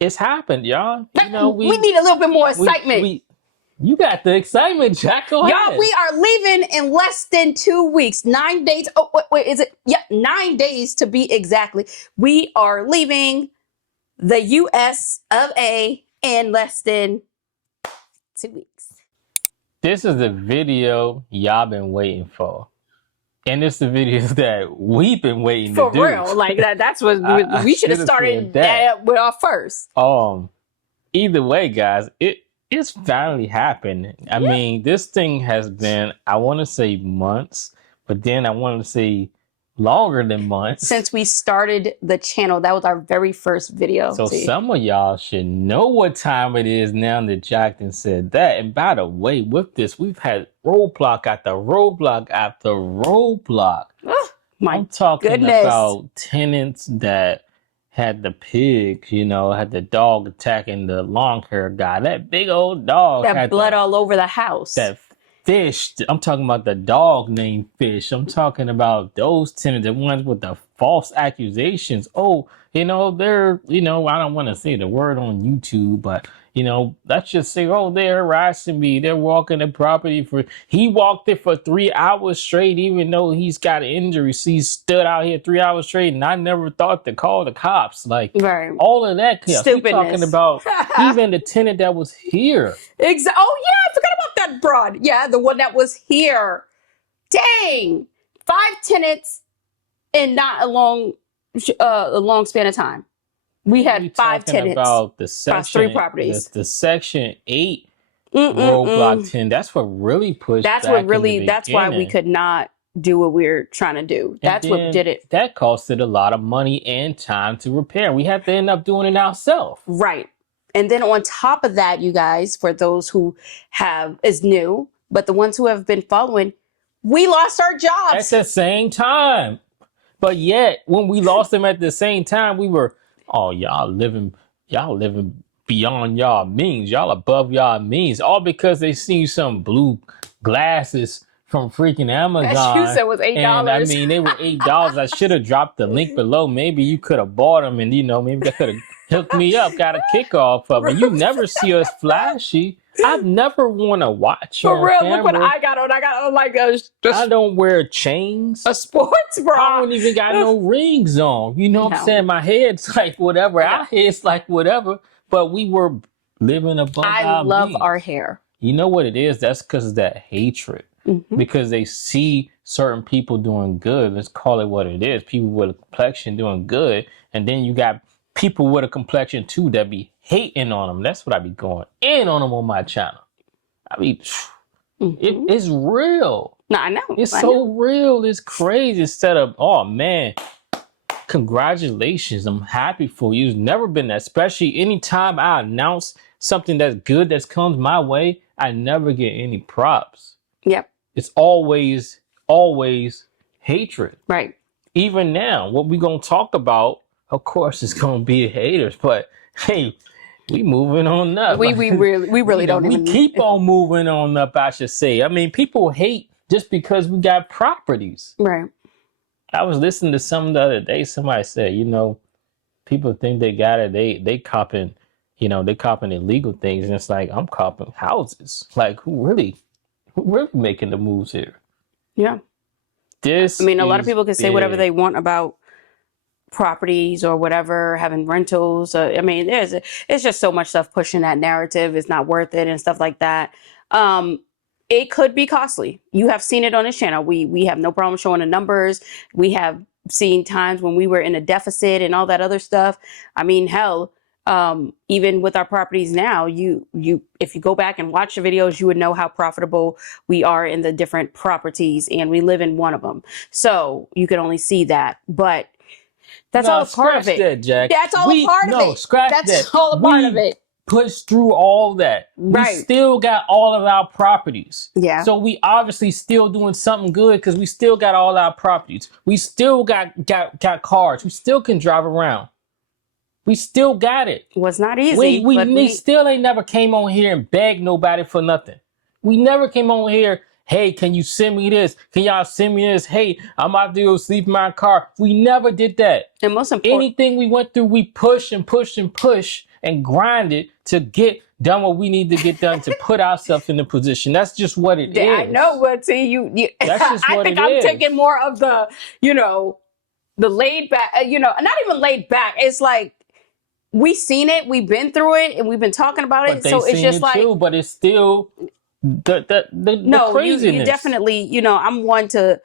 It's happened, y'all. You know, we need a little bit more excitement. You got the excitement, Jack. Go ahead. Y'all, we are leaving in less than 2 weeks. 9 days. Oh, wait, is it? Yeah, 9 days to be exactly. We are leaving the US of A in less than 2 weeks. This is the video y'all been waiting for. And it's the video that we've been waiting to do. For real. Like that's what we should have started that with our first. Either way, guys, it's finally happened. I mean, this thing has been, I want to say months, but then I want to say longer than months. Since we started the channel. That was our very first video. So some of y'all should know what time it is now that Jackson said that. And by the way, with this, we've had roadblock after roadblock after roadblock. Oh, I'm talking about tenants that had the pig, you know, had the dog attacking the long hair guy. That big old dog. That had blood all over the house. That fish. I'm talking about the dog named Fish. I'm talking about those tenants, the ones with the false accusations. Oh, you know, they're, you know, I don't want to say the word on YouTube, but, you know, let's just say, oh, they're harassing me. They're walking the property he walked it for 3 hours straight, even though he's got injuries. He stood out here 3 hours straight, and I never thought to call the cops. Like, all of that. Stupidness. We're talking about even the tenant that was here. Oh, yeah, I forgot about that broad. Yeah, the one that was here. Dang. 5 tenants in not a long span of time. We had 5 tenants about the section, across 3 properties. The section 8 roadblock 10. That's what really pushed. That's what really. That's why we could not do what we're trying to do. That's what did it. That costed a lot of money and time to repair. We had to end up doing it ourselves. Right. And then on top of that, you guys, for those who is new, but the ones who have been following, we lost our jobs at the same time. But yet, when we lost them at the same time, we were, oh, y'all living beyond y'all means. Y'all above y'all means. All because they seen some blue glasses from freaking Amazon. That you said was $8. And I mean, they were $8. I should have dropped the link below. Maybe you could have bought them, and, you know, maybe that could have hooked me up, got a kick off of it. You never see us flashy. I've never want to watch for real. Camera. Look what I got on. I got on like I don't wear chains. A sports bra. I don't even got no rings on. You know what I'm saying? My head's like whatever. Our head's like whatever. But we were living above our love means. Our hair. You know what it is? That's because of that hatred. Because they see certain people doing good. Let's call it what it is. People with a complexion doing good. And then you got people with a complexion too that be hating on them. That's what I be going in on them on my channel. I mean, it's real. No, I know. It's so real. It's crazy. Instead of, oh man, congratulations. I'm happy for you. It's never been that. Especially anytime I announce something that's good that comes my way, I never get any props. Yep. It's always hatred. Right. Even now, what we gonna talk about, of course, it's gonna be haters, but hey, we moving on up. We really don't even. We keep on moving on up, I should say. I mean, people hate just because we got properties. Right. I was listening to something the other day. Somebody said, you know, people think they got it. They copping, you know, they copping illegal things, and it's like, I'm copping houses. Like, who really making the moves here? Yeah. I mean, a lot of people can say whatever they want about properties or whatever, having rentals. I mean, it's just so much stuff pushing that narrative. It's not worth it and stuff like that. It could be costly. You have seen it on this channel. We have no problem showing the numbers. We have seen times when we were in a deficit and all that other stuff. I mean, hell, even with our properties now, if you go back and watch the videos, you would know how profitable we are in the different properties, and we live in one of them. So you can only see that, but that's all a part of it. That, Jack. That's all a part of it. That's all a part of it. Pushed through all that. Right. We still got all of our properties. Yeah. So we obviously still doing something good because we still got all our properties. We still got cars. We still can drive around. We still got it. It was not easy. We still ain't never came on here and begged nobody for nothing. We never came on here Hey, can you send me this? Can y'all send me this? Hey, I'm about to go sleep in my car. We never did that. And most important, anything we went through, we push and push and push and grind it to get done what we need to get done to put ourselves in the position. That's just what it is. I know, but see, you That's just what I think it I'm is. taking more of the, the laid back, not even laid back. It's like, we seen it, we've been through it, and we've been talking about it. But So it's just like, too, but it's still the craziness. You definitely, I'm one to,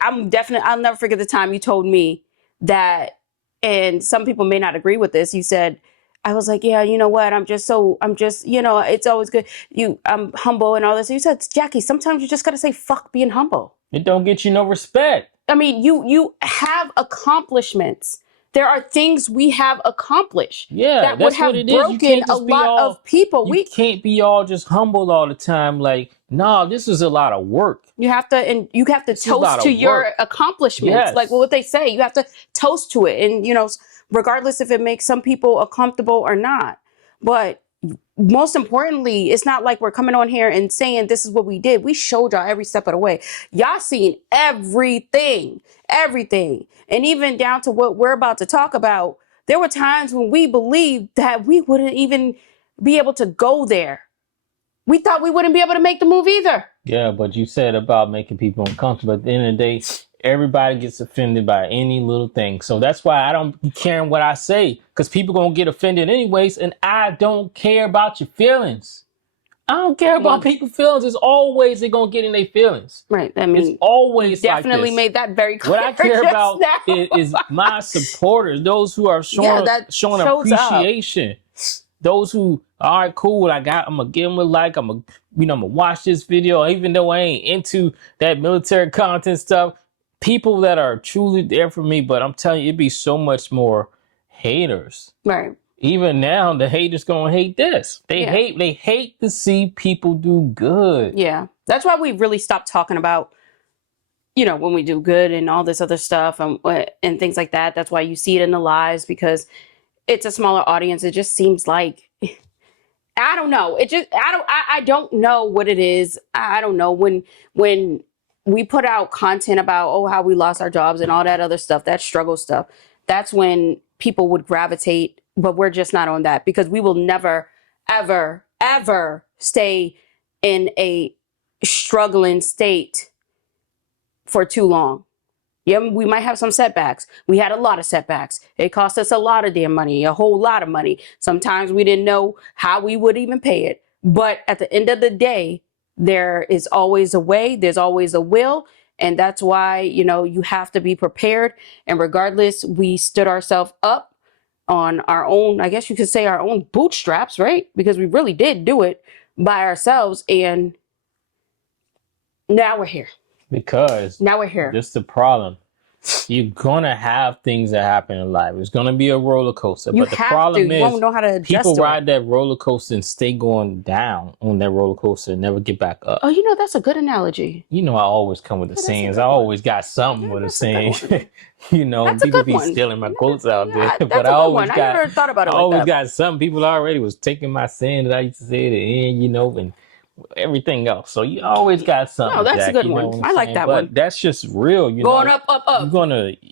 I'll never forget the time you told me that, and some people may not agree with this. You said, I was like, yeah, you know what? I'm just, it's always good. I'm humble and all this. You said, Jackie, sometimes you just got to say, fuck being humble. It don't get you no respect. I mean, you have accomplishments. There are things we have accomplished. Yeah, that would have broken a lot of people. We can't be all just humble all the time. Like, no, this is a lot of work. You have to toast to your accomplishments. Yes. Like what they say, you have to toast to it. And, regardless if it makes some people uncomfortable or not. But most importantly, it's not like we're coming on here and saying this is what we did. We showed y'all every step of the way. Y'all seen everything. And even down to what we're about to talk about, there were times when we believed that we wouldn't even be able to go there. We thought we wouldn't be able to make the move either. Yeah, but you said about making people uncomfortable. At the end of the day, everybody gets offended by any little thing. So that's why I don't be caring what I say, because people going to get offended anyways, and I don't care about your feelings. I don't care about people's feelings. It's always they're going to get in their feelings. Right. I mean, it's always definitely like this. made that very clear. What I care about is my supporters, those who are showing appreciation. Those who, all right, cool, I'm gonna give them a like, I'm gonna watch this video, even though I ain't into that military content stuff. People that are truly there for me, but I'm telling you, it'd be so much more haters. Right. Even now, the haters gonna hate this. They hate to see people do good. Yeah. That's why we really stopped talking about, when we do good and all this other stuff and things like that. That's why you see it in the lives, because it's a smaller audience. It just seems like, I don't know. I don't know what it is. I don't know when we put out content about, how we lost our jobs and all that other stuff, that struggle stuff. That's when people would gravitate, but we're just not on that, because we will never, ever, ever stay in a struggling state for too long. Yeah, we might have some setbacks. We had a lot of setbacks. It cost us a lot of damn money, a whole lot of money. Sometimes we didn't know how we would even pay it. But at the end of the day, there is always a way. There's always a will. And that's why, you have to be prepared. And regardless, we stood ourselves up on our own, I guess you could say our own bootstraps, right? Because we really did do it by ourselves. And now we're here. Because now we're here. This is the problem. You're gonna have things that happen in life. It's gonna be a roller coaster. But the problem is, you won't know how to adjust people ride that roller coaster and stay going down on that roller coaster and never get back up. Oh, that's a good analogy. I always come with the sayings. I always got something with a saying. People be stealing my quotes out there. But I always got. I never thought about it. I always got some people already was taking my saying that I used to say at the end. And everything else. So you always got something. No, that's Jack, a good one. I like that one. But that's just real. Going up.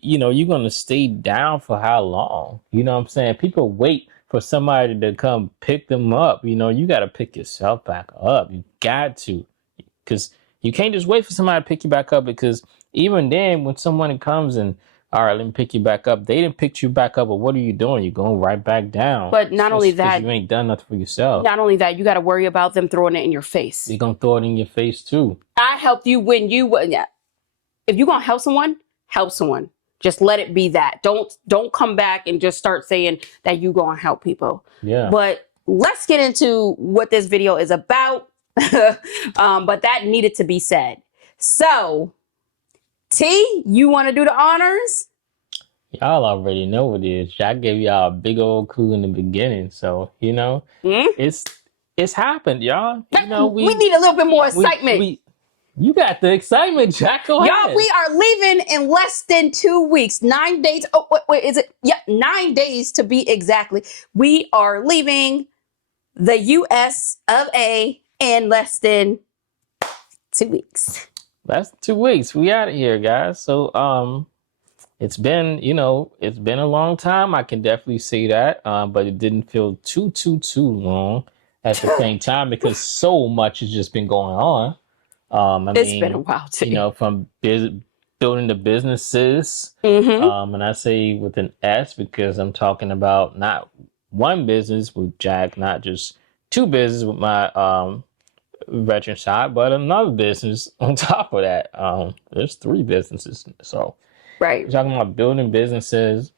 You're gonna stay down for how long? You know what I'm saying? People wait for somebody to come pick them up. You got to pick yourself back up. You got to, because you can't just wait for somebody to pick you back up, because even then, when someone comes and, all right, let me pick you back up, they didn't pick you back up, but what are you doing? You're going right back down. But not only that, you ain't done nothing for yourself. Not only that, you got to worry about them throwing it in your face. They're going to throw it in your face too. I helped you when if you're going to help someone, help someone. Just let it be that. Don't come back and just start saying that you going to help people. Yeah. But let's get into what this video is about. But that needed to be said. So, T, you want to do the honors? Y'all already know what it is. I gave y'all a big old clue in the beginning. So, it's happened, y'all. We need a little bit more excitement. You got the excitement, Jack. Go ahead. Y'all, we are leaving in less than 2 weeks. 9 days. Oh, wait, is it? Yeah, 9 days to be exactly. We are leaving the US of A in less than 2 weeks. That's 2 weeks. We out of here, guys. So it's been, it's been a long time. I can definitely say that. But it didn't feel too long at the same time because so much has just been going on. It's been a while too. From building the businesses. And I say with an S because I'm talking about not one business with Jack, not just two businesses with my veteran shop, but another business on top of that. There's 3 businesses. So right, we're talking about building businesses,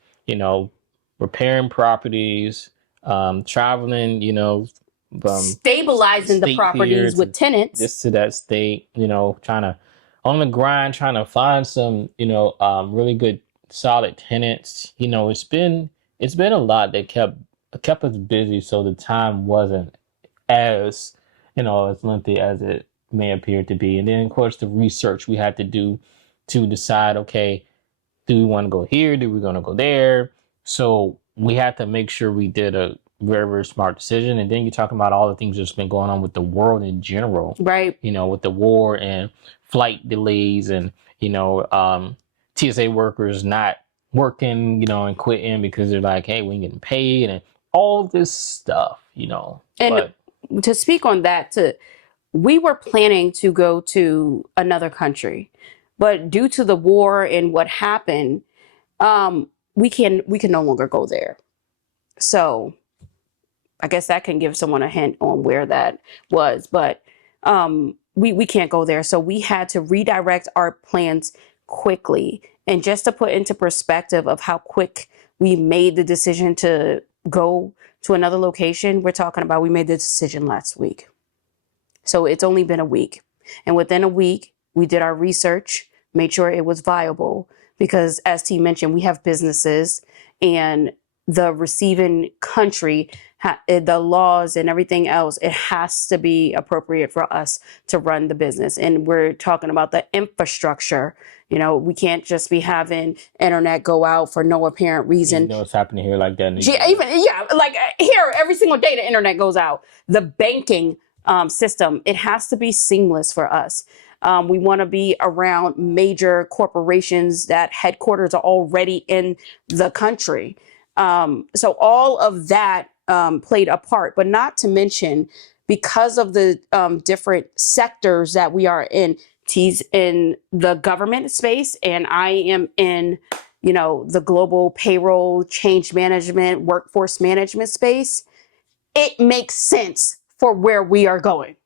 repairing properties, traveling, from stabilizing the properties with tenants. Just to that state, trying to on the grind, trying to find some, really good solid tenants. It's been a lot that kept us busy, so the time wasn't as as lengthy as it may appear to be. And then of course the research we had to do to decide, okay, do we want to go here? Do we going to go there? So we had to make sure we did a very, very smart decision. And then you're talking about all the things that's been going on with the world in general, right? With the war and flight delays and, TSA workers not working, and quitting because they're like, hey, we ain't getting paid and all this stuff, And to speak on that, we were planning to go to another country, but due to the war and what happened, we can no longer go there. So I guess that can give someone a hint on where that was, but we can't go there. So we had to redirect our plans quickly. And just to put into perspective of how quick we made the decision to go to another location, we're talking about we made the decision last week. So it's only been a week. And within a week, we did our research, made sure it was viable, because as T mentioned, we have businesses and the receiving country, the laws and everything else, it has to be appropriate for us to run the business. And we're talking about the infrastructure. We can't just be having internet go out for no apparent reason. What's happening here like that. Like here, every single day the internet goes out. The banking system, it has to be seamless for us. We want to be around major corporations that headquarters are already in the country. So all of that played a part, but not to mention because of the different sectors that we are in. T's in the government space, and I am in, the global payroll, change management, workforce management space. It makes sense for where we are going.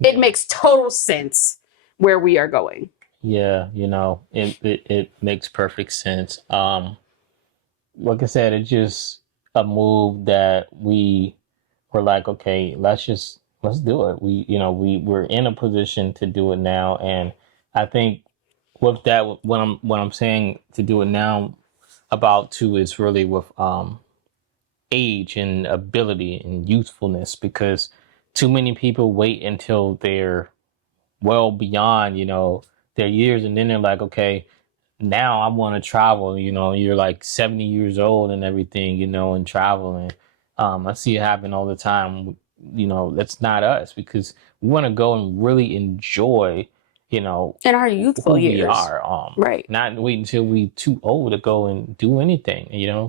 It makes total sense where we are going. Yeah, it makes perfect sense. Like I said, it's just a move that we were like, okay, let's do it. We're in a position to do it now. And I think with that, what I'm saying to do it now about too is really with age and ability and youthfulness, because too many people wait until they're well beyond, their years, and then they're like, okay, now I want to travel. You're like 70 years old and everything, and traveling. I see it happen all the time. That's not us, because we want to go and really enjoy, in our youthful years. We are, right. Not wait until we too old to go and do anything,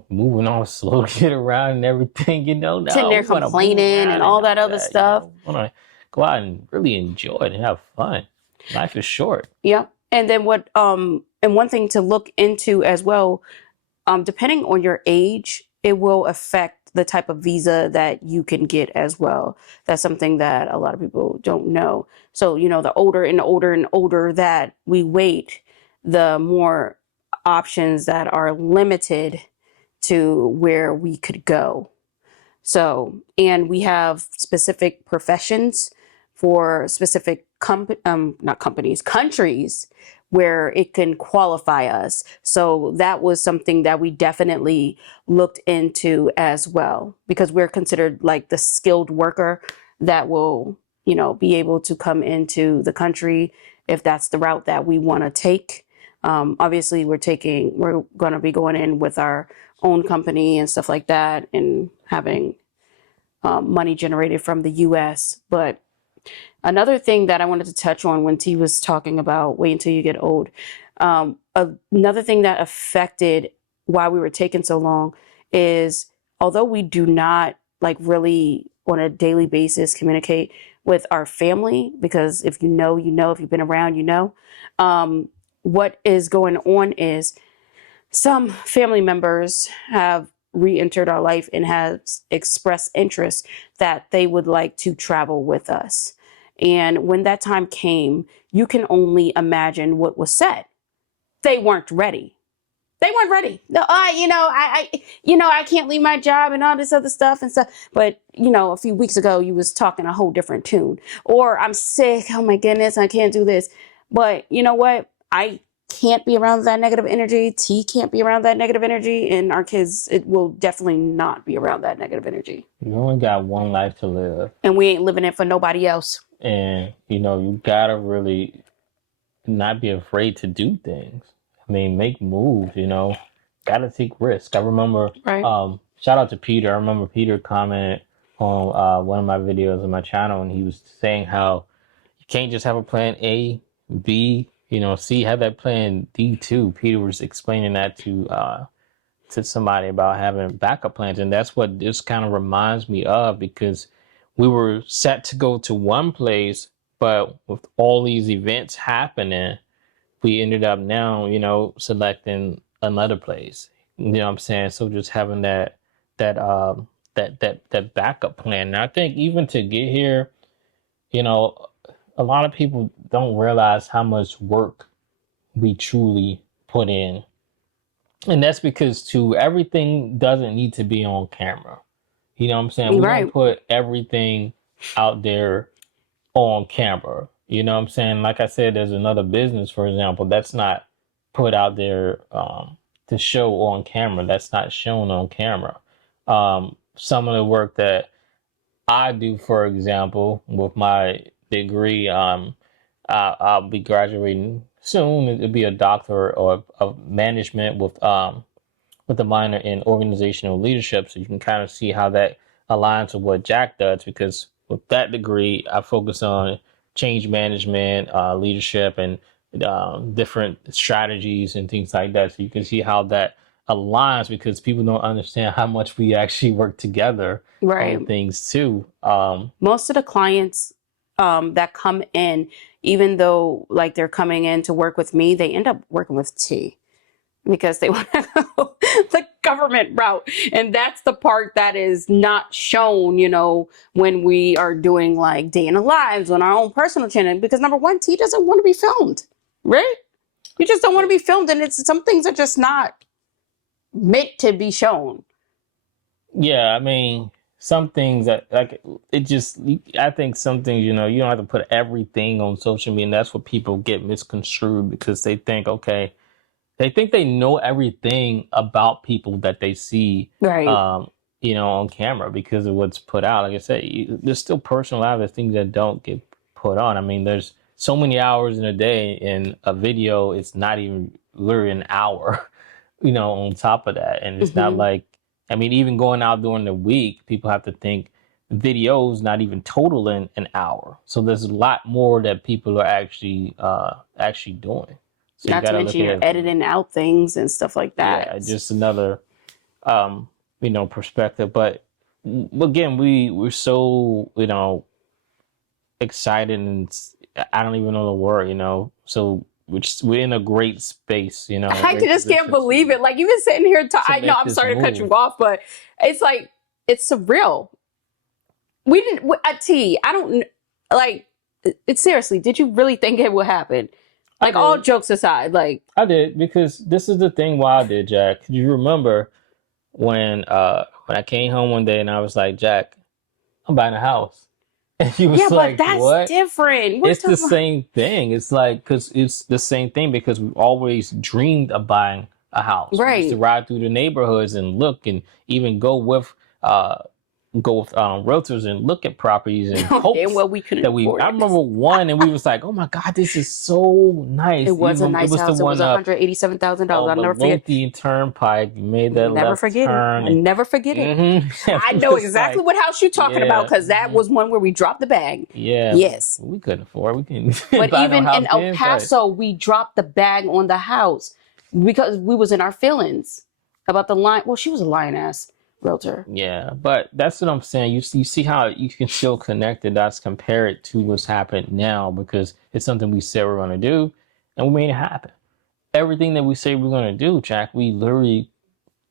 moving on slow, get around and everything, no. Sitting there complaining and all that other stuff. Want to go out and really enjoy it and have fun. Life is short. Yep. And then and one thing to look into as well, depending on your age, it will affect the type of visa that you can get as well. That's something that a lot of people don't know. So, the older and older and older that we wait, the more options that are limited to where we could go. So, and we have specific professions for specific countries where it can qualify us. So that was something that we definitely looked into as well, because we're considered like the skilled worker that will, be able to come into the country if that's the route that we want to take. Obviously, we're going to be going in with our own company and stuff like that, and having money generated from the U.S. But Another thing that I wanted to touch on when T was talking about wait until you get old. Another thing that affected why we were taking so long is although we do not like really on a daily basis communicate with our family, because if you know, you know, if you've been around, you know, what is going on is some family members have re-entered our life and have expressed interest that they would like to travel with us. And when that time came, you can only imagine what was said. They weren't ready. They weren't ready. No, I can't leave my job and all this other stuff and stuff. But a few weeks ago, you was talking a whole different tune. Or I'm sick. Oh my goodness, I can't do this. But you know what? I can't be around that negative energy. T can't be around that negative energy, and our kids, it will definitely not be around that negative energy. You only got one life to live, and we ain't living it for nobody else. And you gotta really not be afraid to do things. I mean, make moves, gotta take risks. I remember, right. Shout out to Peter. I remember Peter commented on one of my videos on my channel, and he was saying how you can't just have a plan A, B, C, have that plan D too. Peter was explaining that to somebody about having backup plans. And that's what this kind of reminds me of, because we were set to go to one place, but with all these events happening, we ended up now, selecting another place. You know what I'm saying? So just having that backup plan. And I think even to get here, a lot of people don't realize how much work we truly put in. And that's because everything doesn't need to be on camera. You know what I'm saying? We don't put everything out there on camera. You know what I'm saying? Like I said, there's another business, for example, that's not put out there to show on camera. That's not shown on camera. Some of the work that I do, for example, with my degree, I'll be graduating soon. It'll be a doctor of management with a minor in organizational leadership. So you can kind of see how that aligns with what Jack does, because with that degree, I focus on change management, leadership, and different strategies and things like that. So you can see how that aligns, because people don't understand how much we actually work together on things too. Most of the clients that come in, even though like they're coming in to work with me, they end up working with T, because they want to go the government route. And that's the part that is not shown, when we are doing like day in the lives on our own personal channel. Because number one, T doesn't want to be filmed, right? You just don't want to be filmed. And some things are just not meant to be shown. Yeah, I mean, some things that I think some things, you don't have to put everything on social media. And that's what people get misconstrued, because they think, okay, they think they know everything about people that they see, on camera because of what's put out. Like I said, there's still personal life. There's things that don't get put on. I mean, there's so many hours in a day, in a video, it's not even literally an hour, on top of that. And it's not like, I mean, even going out during the week, people have to think videos not even totaling an hour. So there's a lot more that people are actually doing. So not to mention you're editing out things and stuff like that. Yeah, just another, perspective. But again, we're so, excited, and I don't even know the word, So we're in a great space, I just can't believe it. Like, you've been sitting here. I know I'm sorry to cut you off, but it's like, it's surreal. We didn't, at T, I don't, like, it's seriously, did you really think it would happen? Like, all jokes aside, like. I did, because this is the thing why I did, Jack. You remember when I came home one day and I was like, Jack, I'm buying a house. And he was like, but that's what? Different. It's the same thing. It's like, because it's the same thing, because we've always dreamed of buying a house. Right. We used to ride through the neighborhoods and look, and even go with go with realtors and look at properties and hopes Damn well we couldn't that we. afford I it. remember one, and we was like, "Oh my God, this is so nice." It was a nice the house. It was one up $187,000. I'll on never forget. Midlothian Turnpike. You made that Never left forget it. turn. I never forget it. I It know was exactly like, what house you're talking about, yeah, because that was one where we dropped the bag. yeah. Yes. We couldn't afford. We couldn't But buy no even house in El then, but Paso, we dropped the bag on the house because we was in our feelings about the line. Well, she was a lion-ass realtor. yeah. But that's what I'm saying. You see how you can still connect the dots, compare it to what's happening now, because it's something we said we're going to do, and we made it happen. Everything that we say we're going to do, Jack, we literally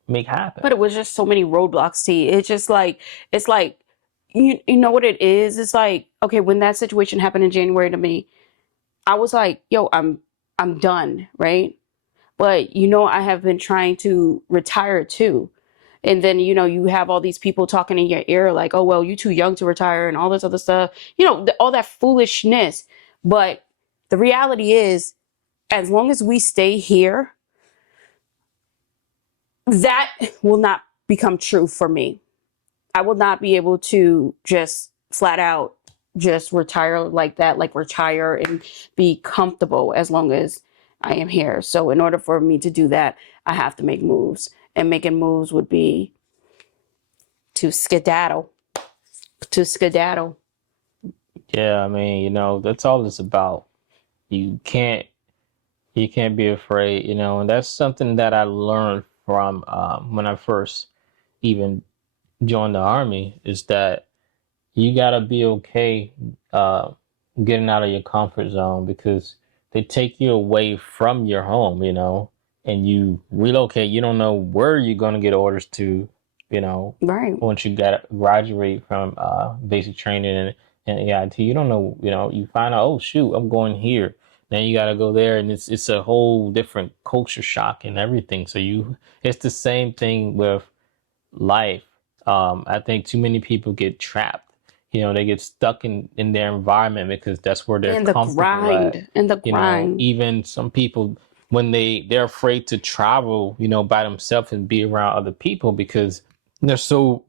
make happen. But it was just so many roadblocks, T. It's just like, it's like, you know what it is? It's like, okay, when that situation happened in January to me, I was like, yo, I'm done, right? But you know, I have been trying to retire too. And then, you know, you have all these people talking in your ear like, oh, well, you're too young to retire and all this other stuff, you know, all that foolishness. But the reality is, as long as we stay here, that will not become true for me. I will not be able to just flat out just retire like that, like retire and be comfortable as long as I am here. So in order for me to do that, I have to make moves. And making moves would be to skedaddle. To skedaddle. Yeah, I mean, you know, that's all it's about. You can't be afraid, you know, and that's something that I learned from when I first even joined the army, is that you gotta be okay getting out of your comfort zone, because they take you away from your home, you know, and you relocate. You don't know where you're gonna get orders to, you know, Right. once you got graduate from basic training and AIT. You don't know, you know, you find out, oh shoot, I'm going here. Then you gotta go there, and it's a whole different culture shock and everything. So it's the same thing with life. I think too many people get trapped. You know, they get stuck in their environment because that's where they're And the comfortable grind. at. And the You know, grind. even some people, when they're afraid to travel, you know, by themselves and be around other people, because they're so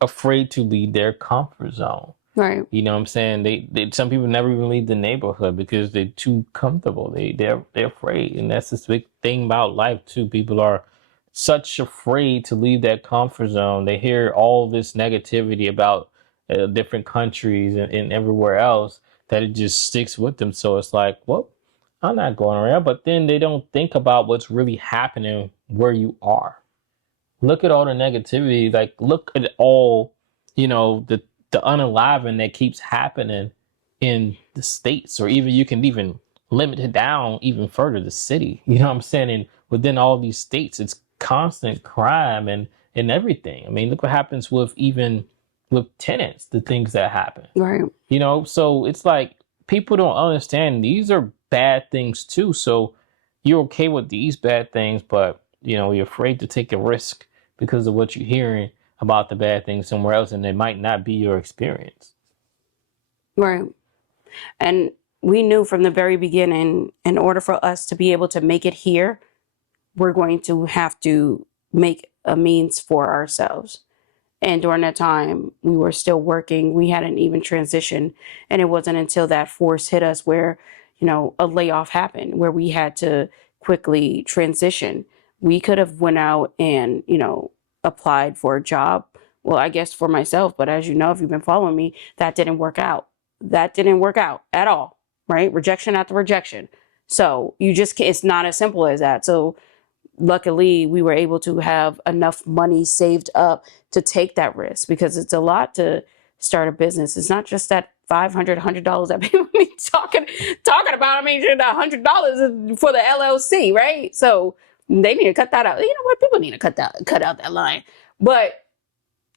afraid to leave their comfort zone. Right. You know what I'm saying? They some people never even leave the neighborhood because they're too comfortable. They're afraid, and that's this big thing about life too. People are such afraid to leave that comfort zone. They hear all this negativity about different countries and everywhere else, that it just sticks with them. So it's like, well, I'm not going around. But then they don't think about what's really happening where you are. Look at all the negativity. Like, look at all, you know, the unaliving that keeps happening in the states, or even you can even limit it down even further, the city. You know what I'm saying? And within all these states, it's constant crime and everything. I mean, look what happens with tenants, the things that happen. Right. You know, so it's like people don't understand these are bad things too. So you're okay with these bad things, but you know, you're afraid to take a risk because of what you're hearing about the bad things somewhere else, and it might not be your experience. Right. And we knew from the very beginning, in order for us to be able to make it here, we're going to have to make a means for ourselves. And during that time, we were still working. We hadn't even transitioned. And it wasn't until that force hit us where, you know, a layoff happened, where we had to quickly transition. We could have went out and, you know, applied for a job. Well, I guess for myself, but as you know, if you've been following me, that didn't work out. That didn't work out at all, right? Rejection after rejection. So you just can't, it's not as simple as that. So luckily we were able to have enough money saved up to take that risk, because it's a lot to start a business. It's not just that $500 that people be talking about. I mean, $100 for the LLC, right? So they need to cut that out. You know what? People need to cut out that line. But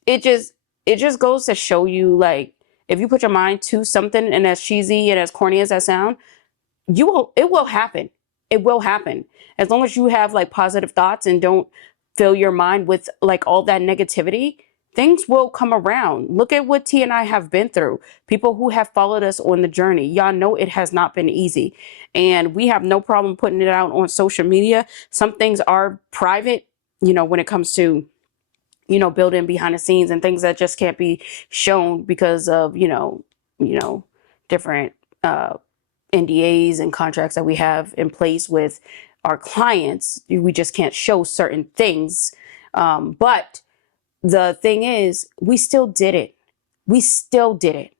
it just goes to show you, like, if you put your mind to something, and as cheesy and as corny as that sound, it will happen. It will happen. As long as you have like positive thoughts and don't fill your mind with like all that negativity, things will come around. Look at what T and I have been through. People who have followed us on the journey. Y'all know it has not been easy. And we have no problem putting it out on social media. Some things are private, you know, when it comes to building behind the scenes and things that just can't be shown because of, different NDAs and contracts that we have in place with our clients. We just can't show certain things. But the thing is, we still did it. We still did it.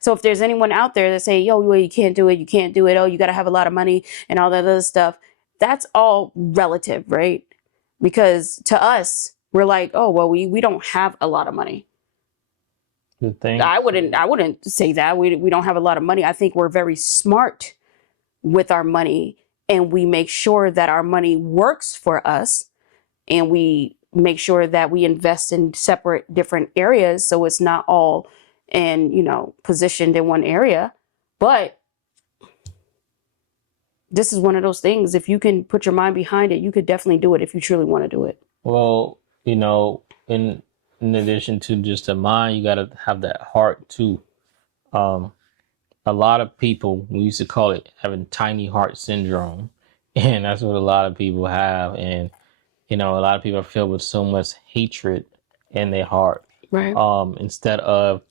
So if there's anyone out there that say, yo, you can't do it, you can't do it, oh, you got to have a lot of money and all that other stuff, that's all relative, right? Because to us, we're like, oh, well, we don't have a lot of money. Good thing. I wouldn't say that. We don't have a lot of money. I think we're very smart with our money, and we make sure that our money works for us, and we make sure that we invest in separate different areas so it's not all positioned in one area. But this is one of those things. If you can put your mind behind it, you could definitely do it if you truly want to do it. Well, in addition to just the mind, you got to have that heart too. A lot of people, we used to call it having tiny heart syndrome. And that's what a lot of people have. And, a lot of people are filled with so much hatred in their heart. Right. Instead of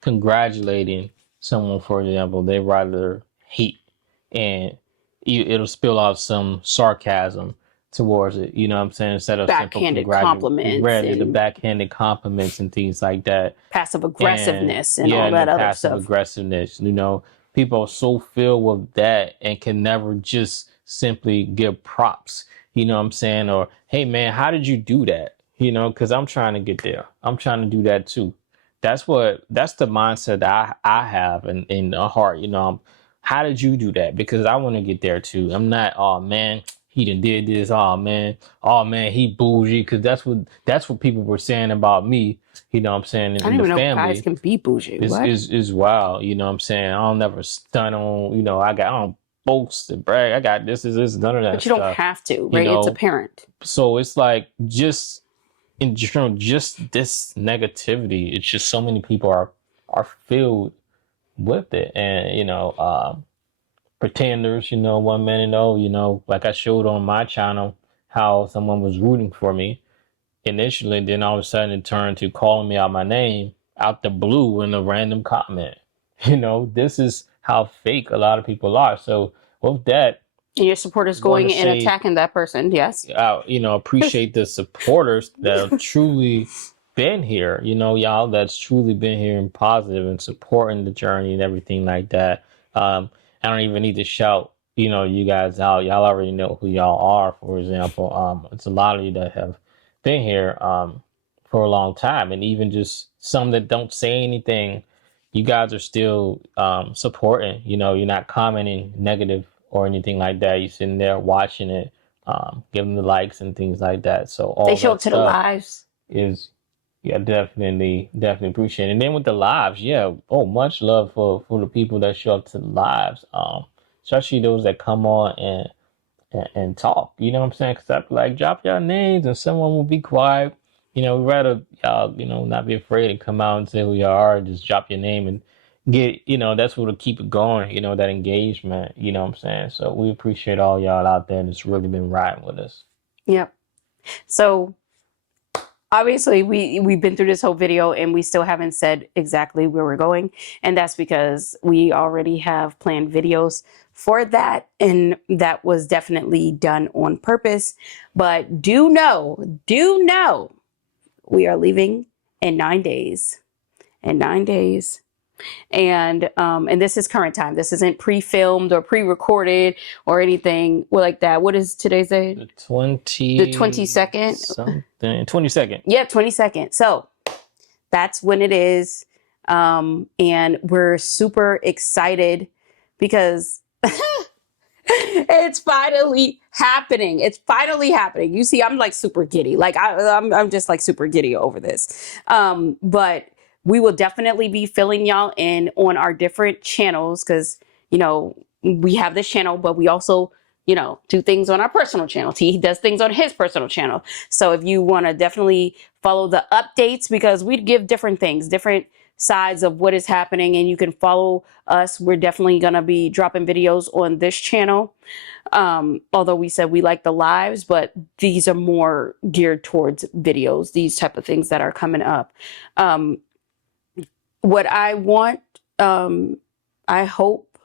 congratulating someone, for example, they rather hate, and it'll spill out some sarcasm towards it. You know what I'm saying? Instead of backhanded compliments, the backhanded compliments and things like that, passive aggressiveness and all that other stuff. Passive aggressiveness. People are so filled with that and can never just simply give props. You know what I'm saying? Or, hey man, how did you do that? Because I'm trying to get there. I'm trying to do that too. That's the mindset that I have in the heart. How did you do that? Because I want to get there too. I'm not, oh man, he done did this. Oh man, he bougie. Because that's what people were saying about me. You know what I'm saying? I don't even know if guys can be bougie. Is wild. You know what I'm saying? I don't never stun on. I don't boast and brag. I got this, none of that. But you don't have to, right? It's apparent. So it's like just in general, just this negativity. It's just so many people are filled with it, and pretenders. 1 minute, like I showed on my channel how someone was rooting for me initially, then all of a sudden it turned to calling me out my name out the blue in a random comment. This is how fake a lot of people are. So with that, and your supporters going and attacking that person, yes. Appreciate the supporters that have truly been here. Y'all that's truly been here and positive and supporting the journey and everything like that. I don't even need to shout, you guys out. Y'all already know who y'all are. For example, it's a lot of you that have been here for a long time, and even just some that don't say anything. You guys are still supporting. You're not commenting negative or anything like that. You're sitting there watching it, giving the likes and things like that. So all they show up to the lives. Definitely appreciate it. And then with the lives, much love for the people that show up to the lives, especially those that come on and talk. You know what I'm saying? Because I'd be like, drop your names and someone will be quiet. We'd rather y'all, not be afraid to come out and say who you are, just drop your name and get, that's what'll keep it going, that engagement, you know what I'm saying? So we appreciate all y'all out there, and it's really been riding with us. Yep. So obviously we've been through this whole video and we still haven't said exactly where we're going. And that's because we already have planned videos for that. And that was definitely done on purpose. But do know, we are leaving in 9 days. And this is current time. This isn't pre-filmed or pre-recorded or anything like that. What is today's day? The 22nd. Something. 22nd. Yeah, 22nd. So that's when it is. And we're super excited because it's finally happening. You see, I'm like super giddy. Like I'm just like super giddy over this. But we will definitely be filling y'all in on our different channels because, we have this channel, but we also, do things on our personal channel. He does things on his personal channel. So if you want to definitely follow the updates, because we give different things, different sides of what is happening, and you can follow us. We're definitely going to be dropping videos on this channel. Although we said we like the lives, but these are more geared towards videos, these type of things that are coming up. What I want, I hope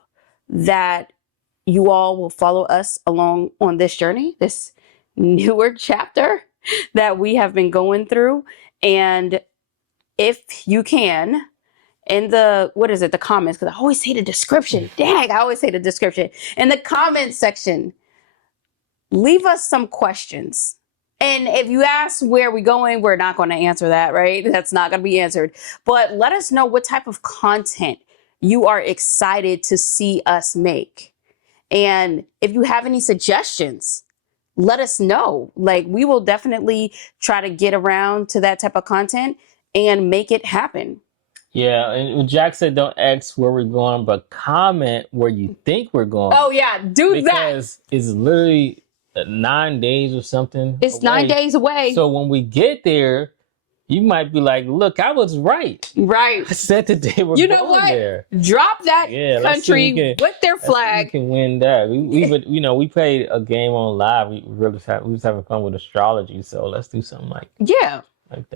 that you all will follow us along on this journey, this newer chapter that we have been going through. And if you can, in the, the comments, because I always say the description. Dang, I always say the description. In the comment section, leave us some questions. And if you ask where we're going, we're not going to answer that, right? That's not going to be answered. But let us know what type of content you are excited to see us make. And if you have any suggestions, let us know. Like, we will definitely try to get around to that type of content and make it happen. Yeah, and Jack said don't ask where we're going, but comment where you think we're going. Oh, yeah, do that. Because it's literally 9 days or something. It's away. 9 days away. So when we get there, you might be like, look, I was right. Right. I said that they were going there. Drop that country with their flag. We can win that. We played a game on live. We was having fun with astrology. So let's do something like that.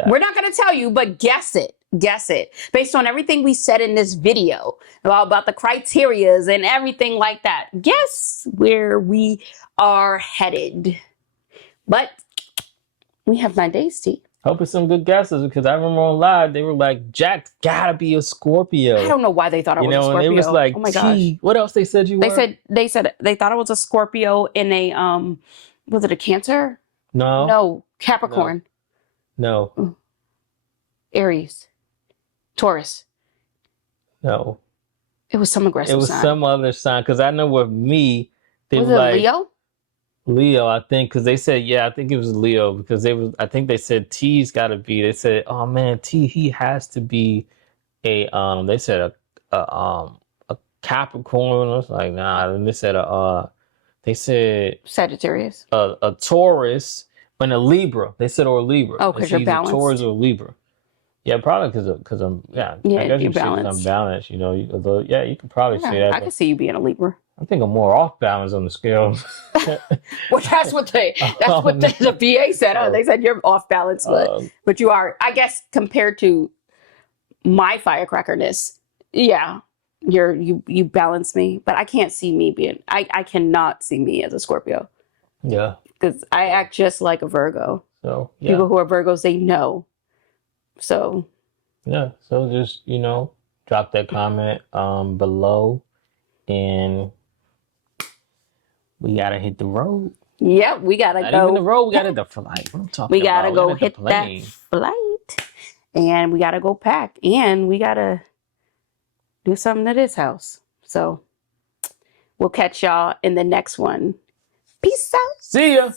We're not going to tell you, but guess it. Guess it. Based on everything we said in this video about the criterias and everything like that. Guess where we are headed. But we have 9 days, T. Hope it's some good guesses, because I remember on live they were like, Jack's gotta be a Scorpio. I don't know why they thought I was a Scorpio. And it was like, oh my gosh. What else they said you were? They said they thought I was a Scorpio in a was it a Cancer? No, Capricorn. No. Aries. Taurus. No. It was some aggressive sign. It was some other sign, because I know with me, they was were it like Leo? Leo, I think, because they said, I think it was Leo, because I think they said T's got to be. They said, oh man, T, he has to be a they said a Capricorn. I was like, nah. And they said they said Sagittarius, a Taurus, and a Libra. They said, or a Libra. Oh, because you're balanced. Taurus or Libra. Yeah, probably because I'm I guess you balanced. I'm balanced. You could probably say that. I could see you being a Libra. I think I'm more off balance on the scale. Well, that's what the VA said. They said you're off balance, but you are. I guess compared to my firecrackerness, you balance me. But I can't see me being. I cannot see me as a Scorpio. Yeah, because I act just like a Virgo. So people who are Virgos, they know. So so just drop that comment below, and we gotta hit the road. Yep, we gotta Not go. Even the road, we gotta hit the flight. What I'm talking we gotta about. go hit that flight, and we gotta go pack, and we gotta do something to this house. So we'll catch y'all in the next one. Peace out. See ya.